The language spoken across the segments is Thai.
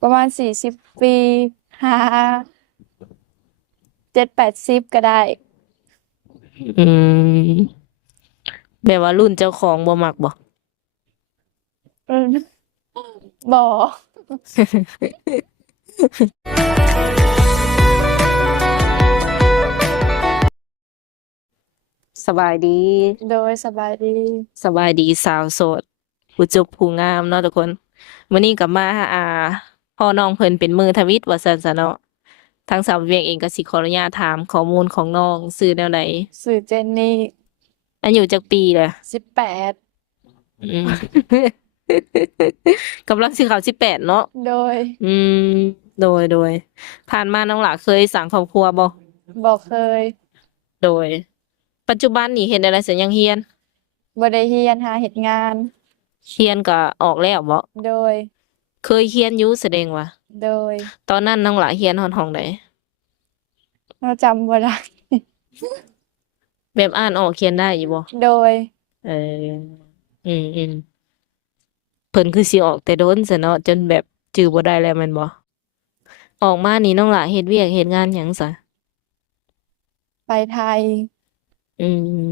ประมาณ40 ปีห้า70-80ก็ได้อืมแบบว่ารุ่นเจ้าของบ่มักบ่ อืมบ่สบายดีโดยสบายดีสบายดีสาวโสดผู้จบผู้งามเนาะทุกคนมื้อนี้ก็มาพ่อน้องเพิ่นเป็นมือทวิตว่าซั่นซะเนาะทางสาวเวียงเองก็สิขออนุญาตถามข้อมูลของน้องชื่อแนวใดสื่อเจนนี่อายุจักปีแหละ18อืมกำลังสิเข้า18เนาะโดยอืมโดยผ่านมาน้องหล่ะเคยสร้างครอบครัวบ่บ่เคยโดยปัจจุบันนี่เฮ็ดอะไรสันยังเฮียนบ่ได้เรียนหาเฮ็ดงานเฮียนก็ออกแล้วบ่ โดยเคยเฮียนอยู่แสดงว่าโดยตอนนั้นน้องหล่ะเฮียนฮอดห้องใดเราจำบ่ได้ แบบอ่านออกเขียนได้อยู่บ่โดยเอออืมเพิ่นคือสิออกแต่โดนซะเนาะจนแบบจื้อบ่ได้แล้วแม่นบ่ออกมานี่น้องหล่ะเฮ็ดเวียกเฮ็ดงานหยังซะไปไทยอืม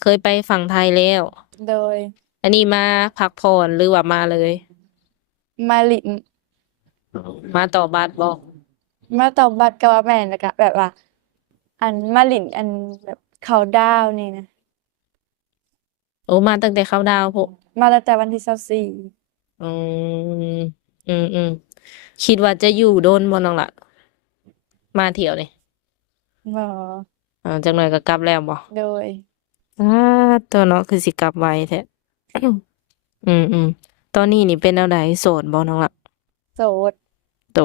เคยไปฝั่งไทยแล้วโดยอันนี้มาพักผ่อนหรือว่ามาเลยมาลินมาต่อบัสบ่มาตอบบัตรกับว่าแม่นแล้วก็แบบว่าอันมาลินอันแบบเขาดาวน์นี่นะโอ้มาตั้งแต่เขาดาวน์พุมาตั้งแต่วันที่24อืมอืมคิดว่าจะอยู่โดนบ่น้องหล่ะมาเที่ยวนี่บ่จักหน่อยก็กลับแล้วบ่ โดยอ่าตัวเนาะคือสิกลับไวแท้อืมตอนนี้นี่เป็นแนวใดโสดบ่น้องล่ะโสดโต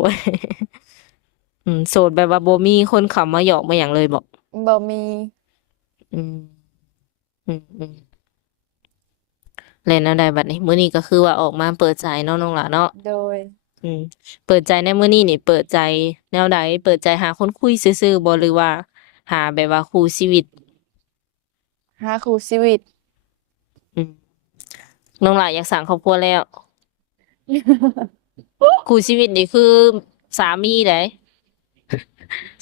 โสดแบบว่าบ่มีคนเข้ามาหยอกมาหยังเลยบ่บ่มีอืมอืมแล้วแนวใดบัดนี้มื้อนี้ก็คือว่าออกมาเปิดใจเนาะน้องล่ะเนาะโดยอืมเปิดใจในมื้อนี้นี่เปิดใจแนวใดเปิดใจหาคนคุยซื่อๆบ่หรือว่าหาแบบว่าคู่ชีวิตหาคู่ชีวิต อืมน้องล่ะอยากสร้างครอบครัวแล้วคู่ชีวิตนี่คือสามีได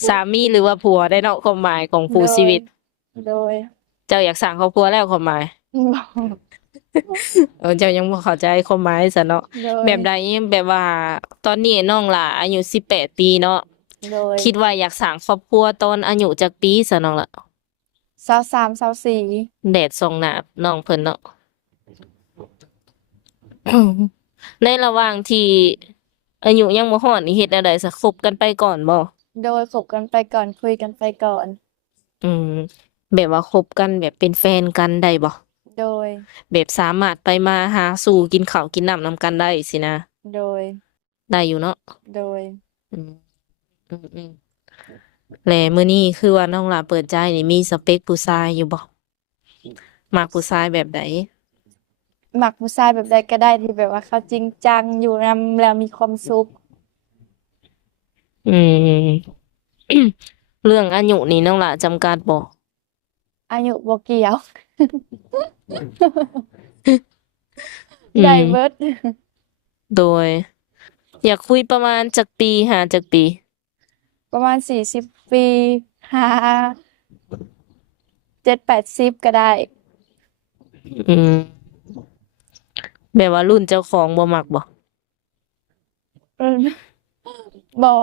สามีหรือว่าผัวได้เนาะความหมายของโดคู่ชียวิตโดยเจ้าอยากสร้างครอบครัวแล้วความหมายบ่เจ้ายังบ่เข้าใจความหมายซะเนาะโดยแบบใดแบบว่าตอนนี้น้องหล่ะอายุ18 ปีเนาะโดยคิดว่าอยากสร้างครอบครัวตอนอายุจักปีซะน้องล่ะ23 24แดดส่องหน้าน้องเพิ่นเนาะในระหว่างที่อายุยังบ่ฮอดนี่เฮ็ดแนวใดซะคบกันไปก่อนบ่โดยคบกันไปก่อนคุยกันไปก่อนอืมแบบว่าคบกันแบบเป็นแฟนกันได้บ่โดยแบบสามารถไปมาหาสู่กินข้าวกินน้ำนำกันได้สินะ โดยได้อยู่เนาะโดยอืมอืมแล้วมื้อนี้คือว่าน้องหลาเปิดใจนี่มีสเปคผู้ชายอยู่บ่มักผู้ชายแบบใดมักผู้ชายแบบใดก็ได้ที่แบบว่าเขาจริงจังอยู่นำแล้วมีความสุขอืมเรื่องอายุนี่น้องหลาจำกัดบ่อายุบ่เกี่ยว อืได้เบิมดโดยอยากคุยประมาณจักปีหาจักปีประมาณ40 ปีห้า70-80ก็ได้อืมแบบว่ารุ่นเจ้าของบ่มักบ่ อืมบ่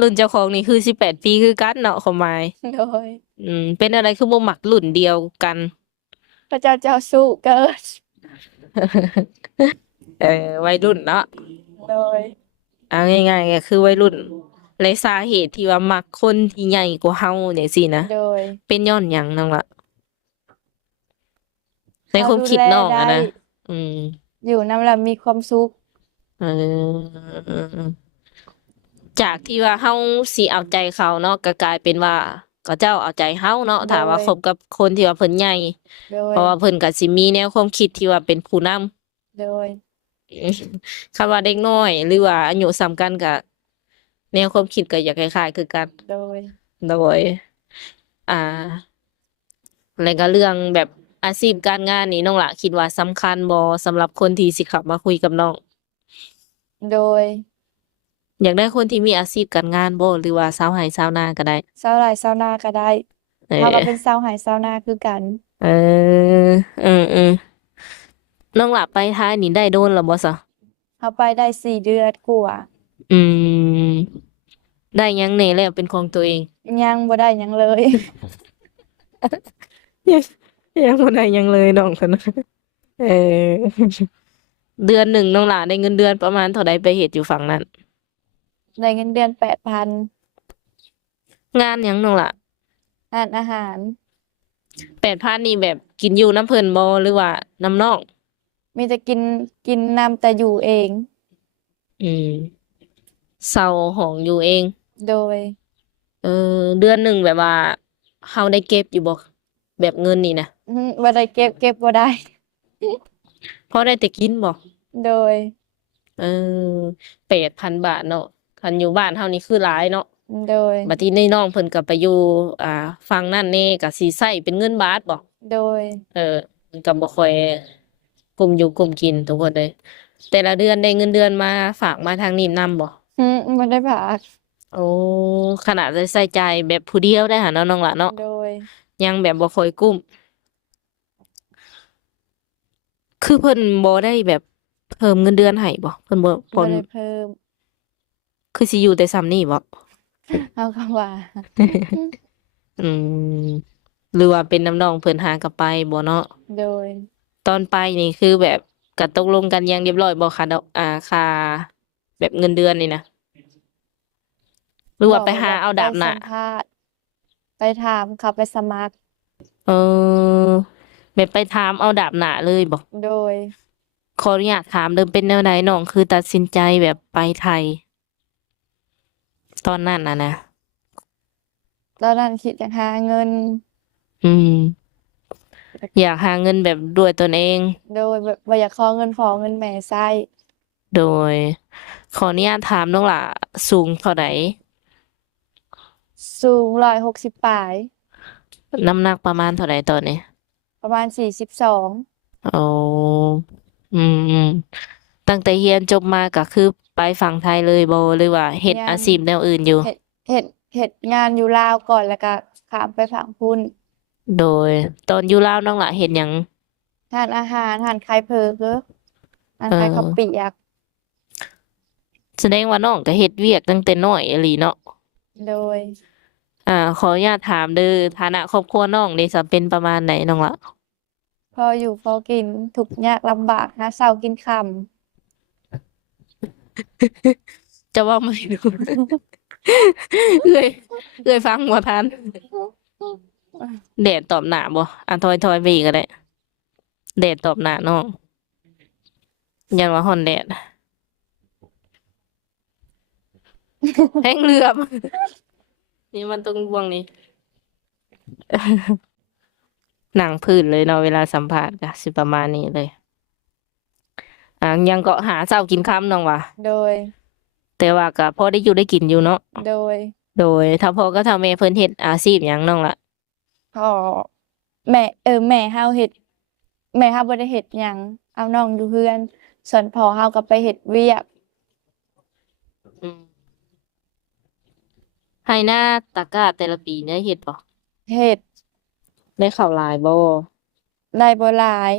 รุ่นเจ้าของนี่คือ18 ปีคือกันเนาะความหมายโดยเป็นอะไรคือบ่มักรุ่นเดียวกัน พระเจ้าเจ้าสู้เกิด เออวัยรุ่นเนาะ โดยเอาง่ายๆก็คือวัยรุ่นและสาเหตุที่ว่ามักคนที่ใหญ่กว่าเฮาเนี่ยสินะโดยเป็นย้อนหยังนั่นล่ะในเขาดูแลความคิดน้องได้อะนะอืมอยู่นำแล้วมีความสุขเออจากที่ว่าเฮาสิเอาใจเขาเนาะก็กลายเป็นว่าก็เจ้าเอาใจเฮาเนาะโดถ้าว่ายคบกับคนที่ว่าเพิ่นใหญ่โดยเพราะว่าเพิ่นก็สิมีแนวความคิดที่ว่าเป็นผู้นำ โดย คำว่าเด็กน้อยหรือว่าอายุส่ำกันก็แนวความคิดก็อยากคล้ายๆคือกันโดยโดยอ่า แล้วก็เรื่องแบบ อาชีพการงานนี่น้องละคิดว่าสำคัญบ่สำหรับคนที่สิเข้ามาคุยกับน้อง โดยอยากได้คนที่มีอาชีพการงานบ่หรือว่าชาวไร่ชาวนาก็ได้ชาวไร่ชาวนาก็ได้เอเฮาก็อเป็นชาวไร่ชาวนาคือกันเออเออน้องละไปท้ายนี่ได้โดนแล้วบ่ซะเฮาไปได้4 เดือนกว่าอืมได้หยังแหน่แล้วเป็นของตัวเอง ยังบ่ได้หยังเลย ยังยังบ่ได้หยังเลยน้องคนนั้นเออเดือนหนึ่งน้องหลาได้เงินเดือนประมาณเท่าใดไปเฮ็ดอยู่ฝั่งนั้นได้เงินเดือน8,000งานหยังน้องหละร้านอาหาร 8,000นี่แบบกินอยู่น้ำเพิ่นบ่หรือว่าน้ำน้องมีแต่กินนำแต่อยู่เอง อืมเช่าห้องอยู่เอง โดยเออเดือนหนึ่งแบบว่าเฮาได้เก็บอยู่บ่แบบเงินนี่นะบ่ได้เก็บบ่ได้ พอได้แต่กินบ่โดยเออ8,000 บาทเนาะคันอยู่บ้านเฮานี่คือหลายเนาะโดยบัดนี้ในน้องเพิ่นก็ไปอยู่อ่าฝั่งนั้นแหน่ก็สิใช้เป็นเงินบาทบ่โดยเออมันก็บ่ค่อยกุมอยู่กุมกินทุกคนเลยแต่ละเดือนได้เงินเดือนมาฝากมาทางนี้นำบ่บ่ได้ฝาก โอ้ขนาดได้ใช้จ่ายแบบผู้เดียวได้หั่นเนาะน้องหล่ะเนาะโดยยังแบบบ่ค่อยกุ้ม คือเพิ่นบ่ได้แบบเพิ่มเงินเดือนให้บ่เพิ่นบ่เพิ่บ่นได้เพิ่ม คือสิอยู่แต่ส่ำนี้บ่ เฮาก็ว่า อืมหรือว่าเป็นน้ำน้องเพิ่นหากลับไปบ่เนาะโดยตอนไปนี่คือแบบก็ตกลงกันอย่างเรียบร้อยบ่ค่าดอกค่าแบบเงินเดือนนี่นะหรือบ่ว่าไปหาอยากเอาไปดาบหน้าสัมภาษณ์ไปถามเขาไปสมัครเออแบบไปถามเอาดาบหน้าเลยบ่โดยขออนุญาตถามเด้อเป็นแนวใดน้องคือตัดสินใจแบบไปไทยตอนนั้นน่ะนะตอนนั้นคิดอยากหาเงินอืมอยากหาเงินแบบด้วยตนเอง โดยแบบบ่อยากขอเงินพ่อเงินแม่ใช้โดยขออนุญาตถามน้องหล่ะสูงเท่าใดสูง160ปลายน้ำหนักประมาณเท่าใดตอนนี้ประมาณ42โอ้อืมตั้งแต่เรียนจบมาก็คือไปฝั่งไทยเลยบ่หรือว่าเฮ็ดยังอาชีพแนวอื่นอยู่เฮ็ดเฮ็ดเฮ็ดงานอยู่ลาวก่อนแล้วก็ข้ามไปฝั่งพุ้น โดยตอนอยู่ลาวน้องหล่ะเฮ็ดหยังทานอาหารทานไข่เพิกเด้อทานเอไข่ข้าวอเปียกแสดงว่าน้องก็เฮ็ดเวียกตั้งแต่น้อยอีหลีเนาะโดยขออนุญาตถามเด้อฐานะครอบครัวน้องนี่จะเป็นประมาณไหนน้องหล่ะพออยู่พอกินทุกข์ยากลำบากหาเช้ากินค่จะว่าไม่รู้เอ้ยเอ้ยฟังบ่ทันแดดตอบหน้าบ่ถอยไปอีกก็ได้ แดดตอบหน้าน้องยันว่าฮ้อนแดดแห้งเหลือบ นี่มันตรงบ่วงนี้ หนังพื้นเลยเนาะเวลาสัมภาษณ์ก็สิประมาณนี้เลยยังก็หาเช้ากินค่ำน้องว่ะโดยแต่ว่าก็พอได้อยู่ได้กินอยู่เนาะโดยโดยถ้าพ่อก็ถ้าแม่เพิ่นเฮ็ดอาชีพหยังน้องล่ะพ่อแม่แม่เฮาเฮ็ดแม่เฮาบ่ได้เฮ็ดหยังเอาน้องอยู่เฮือนส่วนพ่อเฮาก็ไปเฮ็ดเวียกอืมให้หน้าตะกร้าแต่ละปีได้เฮ็ดบ่เฮ็ดได้ข้าวหลายบ่ได้บ่หลาย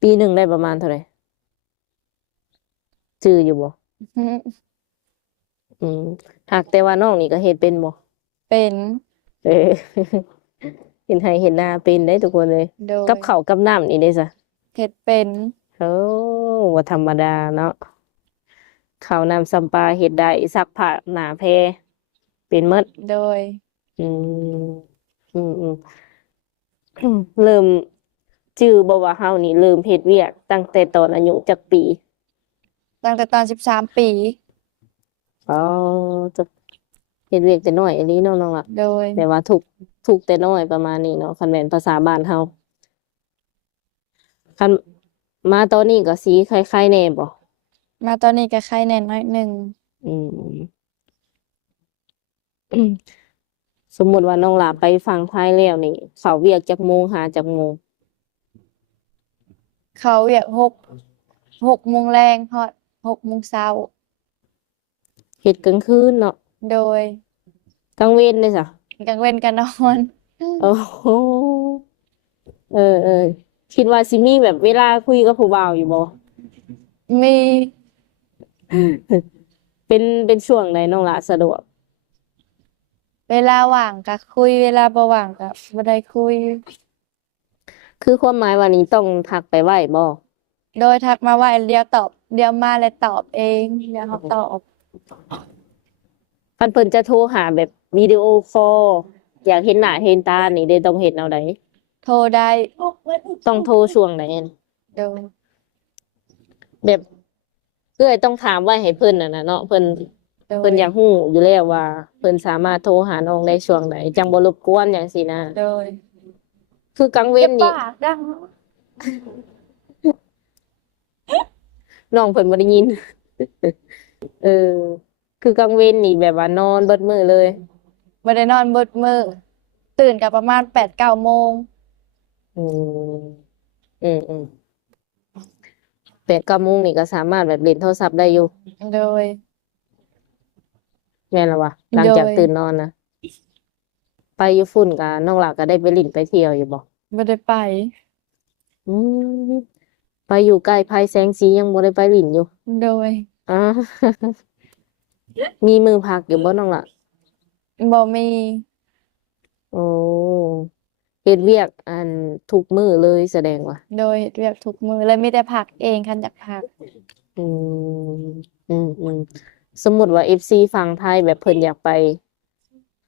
ปีหนึ่งได้ประมาณเท่าไหร่จื้ออยู่บ่อืมหากแต่ว่าน้องนี่ก็เฮ็ดเป็นบ่ เป็น เออ เห็นไห้เห็นหน้าเป็นได้ทุกคนเลย โดกับยข้าวกับน้ำนี่ได้ซะเฮ็ดเป็นโอ้ว่าธรรมดาเนาะข้าวน้ำซ้ำปลาเฮ็ดได้ซักผ้าหน้าแพรเป็นหมดโดยอืมอืมเริ่มจื้อบ่ว่าเฮานี่เริ่มเฮ็ดเวียกตั้งแต่ตอนอายุจักปีตั้งแต่ตอน13 ปี อ๋อจะเฮ็ดเวียกแต่น้อยอีหลีเนาะน้องล่ะโดยแต่ว่าทุกข์แต่น้อยประมาณนี้เนาะคันแม่นภาษาบ้านเฮาคันมาตอนนี้ก็สิคล้ายๆแหน่บ่ มาตอนนี้ก็ไข้แน่น้อยหนึ่งอืม สมมุติว่าน้องหลาไปฟังไทยแล้วนี่เข้าเวียกจักโมงหาจักโมงเขาเวียก6 โมงแรงฮอด6 โมงเช้าเฮ็ดกลางคืนเนาะโดยกลางเว้นได้จ้ะกลางเว้นก็นอน โอ้โหเออคิดว่าสิมีแบบเวลาคุยกับผู้บ่าวอยู่บ่ มี เป็นช่วงใดน้องหลาสะดวก เวลาว่างก็คุย เวลาบ่ว่างก็บ่ได้คุย คือความหมายว่านี้ต้องทักไปไหว้บ่ โดยทักมาว่าเดี๋ยวตอบเดี๋ยวมาแล้วตอบเองเดี๋ยวเขาตอบ คันเพิ่นจะโทรหาแบบวิดีโอคอลอยากเห็นหน้าเห็นตานี่ได้ต้องเฮ็ดแนวใด โทรได้ ต้องโทรช่วงไหน โดย แบบเอ้อยต้องถามไว้ให้เพิ่นน่ะนะเนาะเพิ่น โด เพิ่ ย นอยากรู้อยู่แล้วว่าเพิ่นสามารถโทรหาน้องได้ช่วงไหนจังบ่รบกวนจังซี่นะ โดย คือกลางเว้ เก็ น บ นี่ ปากดัง น้องเพิ่นบ่ได้ยิน เออ คือกลางเว้นนี่แบบว่านอนเบิดมื้อเลย บ่ได้นอนเบิดมื้อตื่นก็ประมาณ8-9 โมง อืมอืม8-9โมงนี่ก็สามารถแบบเล่นโทรศัพท์ได้อยู่ โดย แม่นแล้ววะหลังจากตื่นนอนนะไปอยู่ฝุ่นกับน้องหลาก็ได้ไปเล่นไปเที่ยวอยู่บ่ บ่ได้ไป อืมไปอยู่ใกล้ไผแสงสียังบ่ได้ไปเล่นอยู่ โดย อ๋อ มีมือพักอยู่บ่น้องล่ะ บ่มี โอ้เฮ็ดเวียกอันทุกมื้อเลยแสดงว่า โดยเฮ็ดเวียกทุกมื้อเลยมีแต่พักเองคันอยากพัก อืมสมมุติว่า FC ฝั่งไทยแบบเพิ่นอยากไป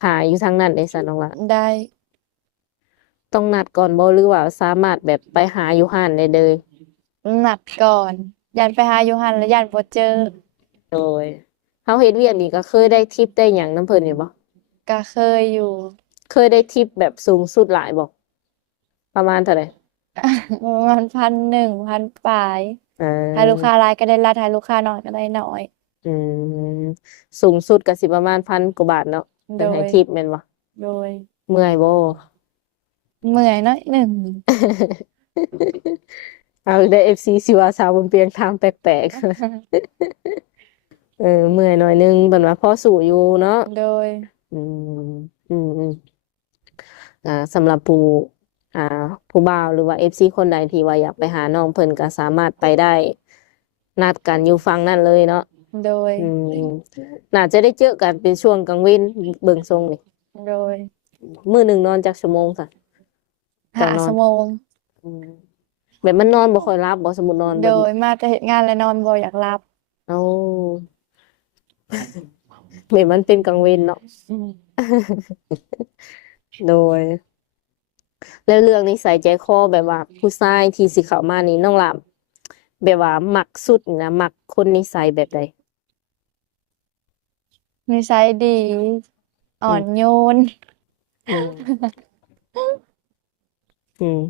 หาอยู่ทางนั้นได้ซะน้องล่ะ ได้ ต้องนัดก่อนบ่หรือว่าสามารถแบบไปหาอยู่ห้านได้เลย นัดก่อนยันไปหาอยู่หั้นแล้วยันบ่เจอ โดยเฮาเฮ็ดเวียกนี่ก็เคยได้ทิปได้หยังนำเพิ่นอยู่บ่ ก็เคยอยู่ เคยได้ทิปแบบสูงสุดหลายบ่ประมาณเท่าใด ประมาณ1,000 1,000ปลาย อ่ ถ้าลูก า ค้าหลายก็ได้หลายถ้าลูกค้าน้อยก็ได้น้อย อืมสูงสุดก็สิประมาณ1,000กว่าบาทเนาะ โด เพิ่นให้ ย ทิปแม่นบ่ โดย เมื่อยบ่ เมื่อยน้อยหนึ่ง เอาได้ FC สิว่าสาวบนเปียงถามแปลกๆ เมื่อยหน่อยหนึงเพิ่นว่าพอสู้อยู่เนาะ โดย อืมสำหรับอ่าผู้บ่าวหรือว่า FC คนใดที่ว่าอยากไปหาน้องเพิ่นก็สามารถไปได้ นัดกันอยู่ฝั่งนั้นเลยเนาะ โดย อืมน่าจะได้เจอกันเป็นช่วงกลางเว้นเบิ่งทรงนี่ โดย มื้อหนึ่งนอนจักชั่วโมงซะตอน 5 นอน ชั่วโมง อืมแบบมันนอนบ่ค่อยหลับบ่สมมุตินอน โด เบิด ยมาแต่เฮ็ดงานแล้วนอนบ่อยากหลับ เอา แบบมันเป็นกลางเว้นเนาะ อืม โดย แล้วเรื่องนิสัยใจคอแบบว่าผู้ชายที่สิเข้ามานี่น้องหลาแบบว่ามักสุดนี่นะมักคนนิสัยแบบใด นิสัยดี อ่อนโยน อืม อืม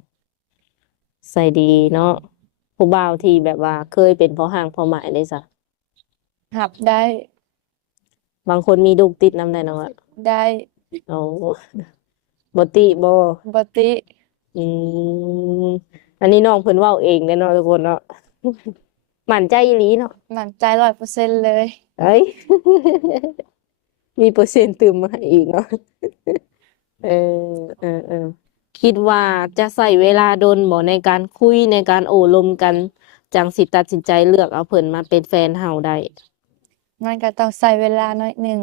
ใส่ดีเนาะผู้บ่าวที่แบบว่าเคยเป็นพ่อห้างพ่อหมายเลยจ้ะ หับได้ บางคนมีลูกติดนำได้เนาะ ได้ เอาบ่ติบ่ บ่ติ อืมอันนี้น้องเพิ่นเว้าเองเด้อเนาะทุกคนเนาะ มั่นใจอีหลีเนาะ มั่นใจ100%เลย เอ้ย มีเปอร์เซ็นต์เติมมาให้อีกเนาะ เออคิดว่าจะใช้เวลาโดนบ่ในการคุยในการโอ้ลมกัน จั่งสิตัดสินใจเลือกเอาเพิ่นมาเป็นแฟนเราได้ มันก็ต้องใช้เวลาน้อยหนึ่ง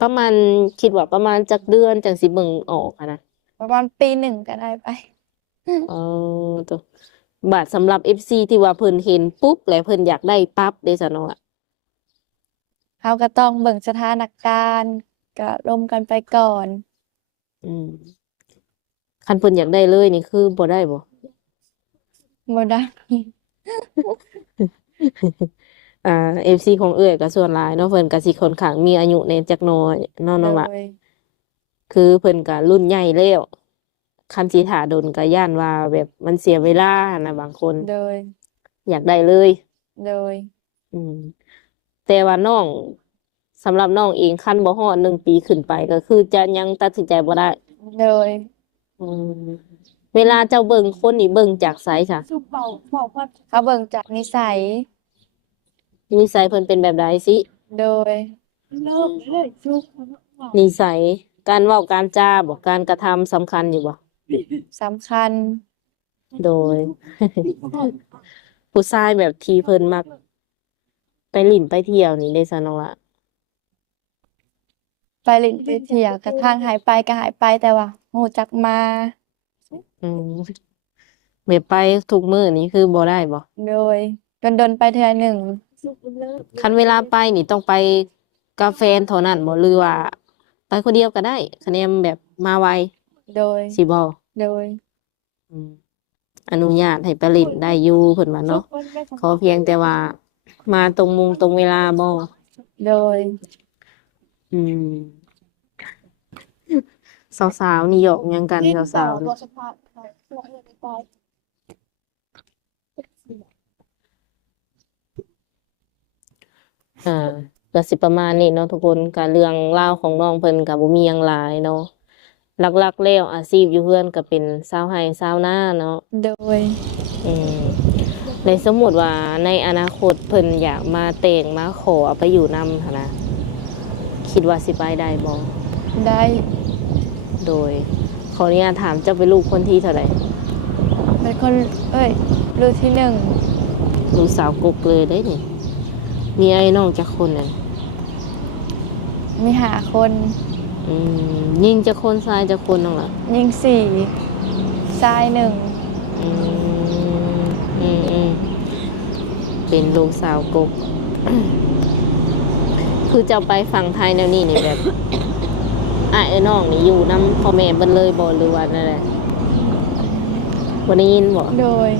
ประมาณคิดว่าประมาณจักเดือนจั่งสิเบิ่งออกอะนะ ประมาณปีหนึ่งก็ได้ไป อ๋อตัวบาดสำหรับ FC ที่ว่าเพิ่นเห็นปุ๊บแล้วเพิ่นอยากได้ปั๊บเด้ซะเนาะ เขาก็ต้องเบิ่งสถานการณ์ก็ร่วมกันไปก่อน อืมคันเพิ่นอยากได้เลยนี่คือบ่ได้บ่ บ่ได้ FC ของเอื้อยก็ส่วนหลายเนาะเพิ่นก็สิค่อนข้างมีอายุแหน่จักหน่อยเนาะ โด น้องล่ะ ย คือเพิ่นก็รุ่นใหญ่แล้วคันสิท่าโดนก็ย้านว่าแบบมันเสียเวลานะบางคน โดย อยากได้เลย โดย อืมแต่ว่าน้อง สำหรับน้องเองคันบ่ฮอด1 ปีขึ้นไปก็คือจะยังตัดสินใจบ่ได้ โดย อืมเวลาเจ้าเบิ่งคนนี่เบิ่งจากไสจ้ะ เขาเบิ่งจากนิสัย นิสัยเพิ่นเป็นแบบใดสิ โดย นิสัยการเว้าการจาบ่การกระทำสำคัญอยู่บ่ สำคัญ โดย ผู้ชายแบบที่เพิ่นมักไปหลิ่นไปเที่ยวนี่ได้ซะน้องละ ไปเล่นไปเที่ยวกระทางหายไปก็หายไปแต่ว่าฮู้จักมา อืมแบบไปทุกมื้อนี่คือบ่ได้บ่ โดยดนๆไปเทื่อหนึ่ง คันเวลาไปนี่ต้องไปกับแฟนเท่านั้นบ่หรือว่า ไปคนเดียวก็ได้คะแนนแบบมาไว โดย สิบ่ โดย อืมอนุญาตให้ไปเล่นได้อยู่เพิ่นว่าเนาะขอเพียงแต่ว่ามาตรงมุมตรงเวลาบ่ โดย อืมสาวๆนี่หยอกหยังกันสาวๆนี่ก็สิประมาณนี้เนาะทุกคนก็เรื่องราวของน้องเพิ่นก็บ่มีหยังหลายเนาะหลักๆแล้วอาชีพอยู่เฮือนก็เป็นชาวไร่ชาวนาเนาะ โดย อืมในสมมุติว่าในอนาคตเพิ่นอยากมาแต่งมาขอไปอยู่นำหั้นนะคิดว่าสิไปได้บ่ ได้ โดยขออนุญาตถามเจ้าเป็นลูกคนที่เท่าไหร่ เป็นคนลูกที่หนึ่ง ลูกสาวกกเลยได้นี่มีไอ้น้องจักคนน่ะ มีหาคน ยิงจักคนชายจักคนน้องล่ะ ยิงสี่ชายหนึ่ง อืมอืมอืมเป็นลูกสาวกก คือเจ้าไปฝั่งไทยแนวนี้นี่แบบ อ้ายไอ้น้องนี่อยู่นำพ่อแม่เบิ่นเลยบ่หรือว่านั่นแหละบ่ได้ยินบ่ โดย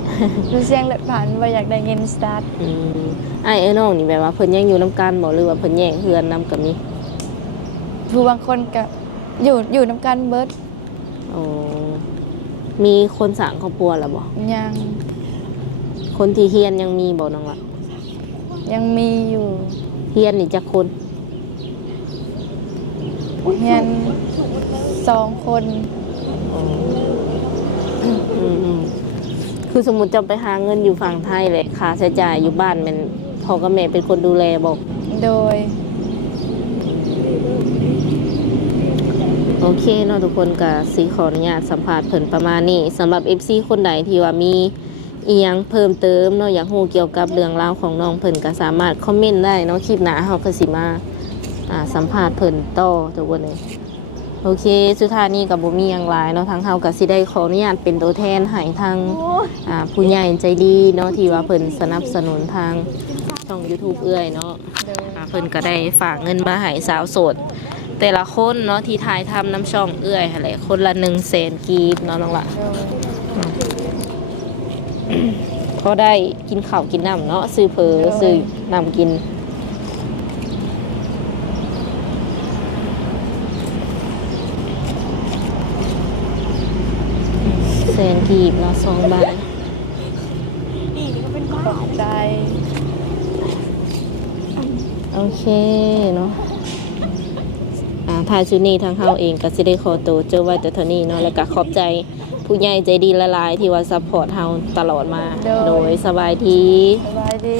ดูเสียงเลือดผ่านว่าอยากได้เงินสตาร์ท อ้ายไอ้น้องนี่แบบว่าเพิ่นยังอยู่นำกันบ่หรือว่าเพิ่นแยกเฮือนนำก็มี ผู้บางคนก็อยู่นำกันเบิด อ๋อมีคนสร้างครอบครัวแล้วบ่ ยัง คนที่เฮียนยังมีบ่น้องล่ะ ยังมีอยู่ เฮียนนี่จักคน เฮียน2 คน อ๋ออืมคือสมมุติเจะไปหาเงินอยู่ฝั่งไทยแหละค่าใช้จ่ายอยู่บ้านแม่นพ่อกับแม่เป็นคนดูแลบ่ โดย โอเคเนาะทุกคนก็สิขออนุญาตสัมภาษณ์เพิ่นประมาณนี้สำหรับ FC คนใดที่ว่ามีอีหยังเพิ่มเติมเนาะอยากรู้เกี่ยวกับเรื่องราวของน้องเพิ่นก็สามารถคอมเมนต์ได้เนาะคลิปหน้าเฮาก็สิมาสัมภาษณ์เพิ่นต่อทุกคนเลยโอเคสุดท้ายนี้ก็บ่มีหยังหลายเนาะทางเฮาก็สิได้ขออนุญาตเป็นตัวแทนให้ทางผู้ใหญ่ใจดีเนาะที่ว่าเพิ่นสนับสนุนทางช่อง YouTube เอื้อยเนาะ โดย เพิ่นก็ได้ฝากเงินมาให้สาวโสดแต่ละคนเนาะที่ถ่ายทำน้ำช่องเอื้อยหั่นแหละคนละ100,000กีบเนาะน้องละ โดย พอได้กินข้าวกินน้ำเนาะซื้อเพอซื้อน้ำกิน100,000กีบเนาะ2 บาท ขอบใจ โอเคเนาะถ่ายชุดนี้ทางเฮาเองก็สิได้ขอตัวเจอไว้แต่เท่านี้เนาะแล้วก็ขอบใจผู้ใหญ่ใจดีละลายที่ว่าซัพพอร์ตเฮาตลอดมาโดยสบายดี สบายดี